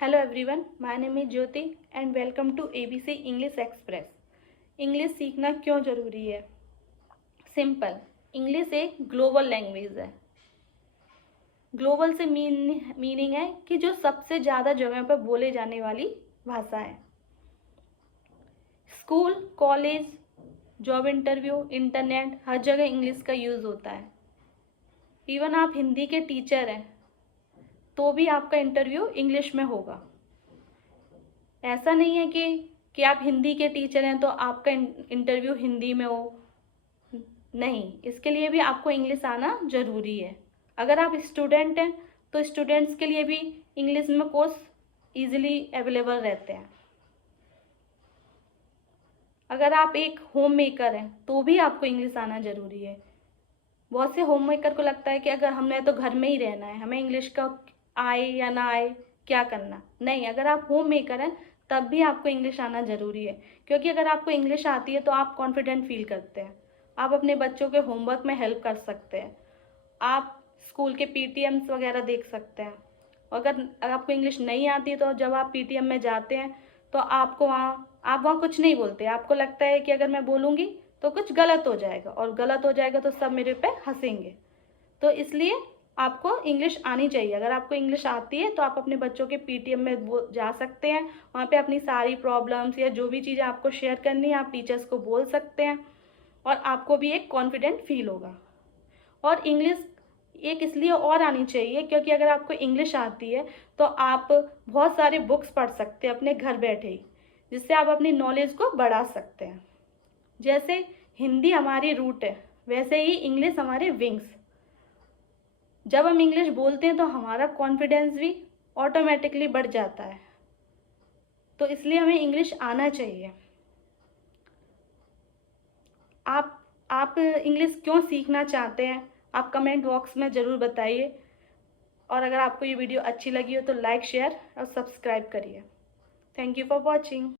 Hello everyone, my name is Jyoti and welcome to ABC English Express. English सीखना क्यों ज़रूरी है? Simple, English एक ग्लोबल लैंग्वेज है। ग्लोबल से मीनिंग है कि जो सबसे ज़्यादा जगह पर बोले जाने वाली भाषा है। School, college, job interview, internet, हर जगह इंग्लिश का यूज़ होता है। इवन आप हिंदी के टीचर हैं तो भी आपका इंटरव्यू इंग्लिश में होगा। ऐसा नहीं है कि आप हिंदी के टीचर हैं तो आपका इंटरव्यू हिंदी में हो। नहीं, इसके लिए भी आपको इंग्लिश आना ज़रूरी है। अगर आप स्टूडेंट हैं तो स्टूडेंट्स के लिए भी इंग्लिश में कोर्स इजीली अवेलेबल रहते हैं। अगर आप एक होम मेकर हैं तो भी आपको इंग्लिश आना ज़रूरी है। बहुत से होम मेकर को लगता है कि अगर हमने तो घर में ही रहना है, हमें इंग्लिश का आए या ना आए क्या करना। नहीं, अगर आप होम मेकर हैं तब भी आपको इंग्लिश आना ज़रूरी है, क्योंकि अगर आपको इंग्लिश आती है तो आप कॉन्फिडेंट फील करते हैं। आप अपने बच्चों के होमवर्क में हेल्प कर सकते हैं, आप स्कूल के पीटीएम्स वगैरह देख सकते हैं। अगर आपको इंग्लिश नहीं आती तो जब आप पीटीएम में जाते हैं तो आप वहाँ कुछ नहीं बोलते। आपको लगता है कि अगर मैं बोलूँगी तो कुछ गलत हो जाएगा, और गलत हो जाएगा तो सब मेरे पे हंसेंगे। तो इसलिए आपको इंग्लिश आनी चाहिए। अगर आपको इंग्लिश आती है तो आप अपने बच्चों के पीटीएम में जा सकते हैं। वहाँ पे अपनी सारी प्रॉब्लम्स या जो भी चीज़ें आपको शेयर करनी है आप टीचर्स को बोल सकते हैं, और आपको भी एक कॉन्फिडेंट फील होगा। और इंग्लिश एक इसलिए और आनी चाहिए क्योंकि अगर आपको इंग्लिश आती है तो आप बहुत सारे बुक्स पढ़ सकते हैं अपने घर बैठे ही, जिससे आप अपनी नॉलेज को बढ़ा सकते हैं। जैसे हिंदी हमारी रूट है, वैसे ही इंग्लिश हमारे विंग्स। जब हम इंग्लिश बोलते हैं तो हमारा कॉन्फिडेंस भी ऑटोमेटिकली बढ़ जाता है। तो इसलिए हमें इंग्लिश आना चाहिए। आप इंग्लिश क्यों सीखना चाहते हैं, आप कमेंट बॉक्स में ज़रूर बताइए। और अगर आपको ये वीडियो अच्छी लगी हो तो लाइक, शेयर और सब्सक्राइब करिए। Thank you for watching.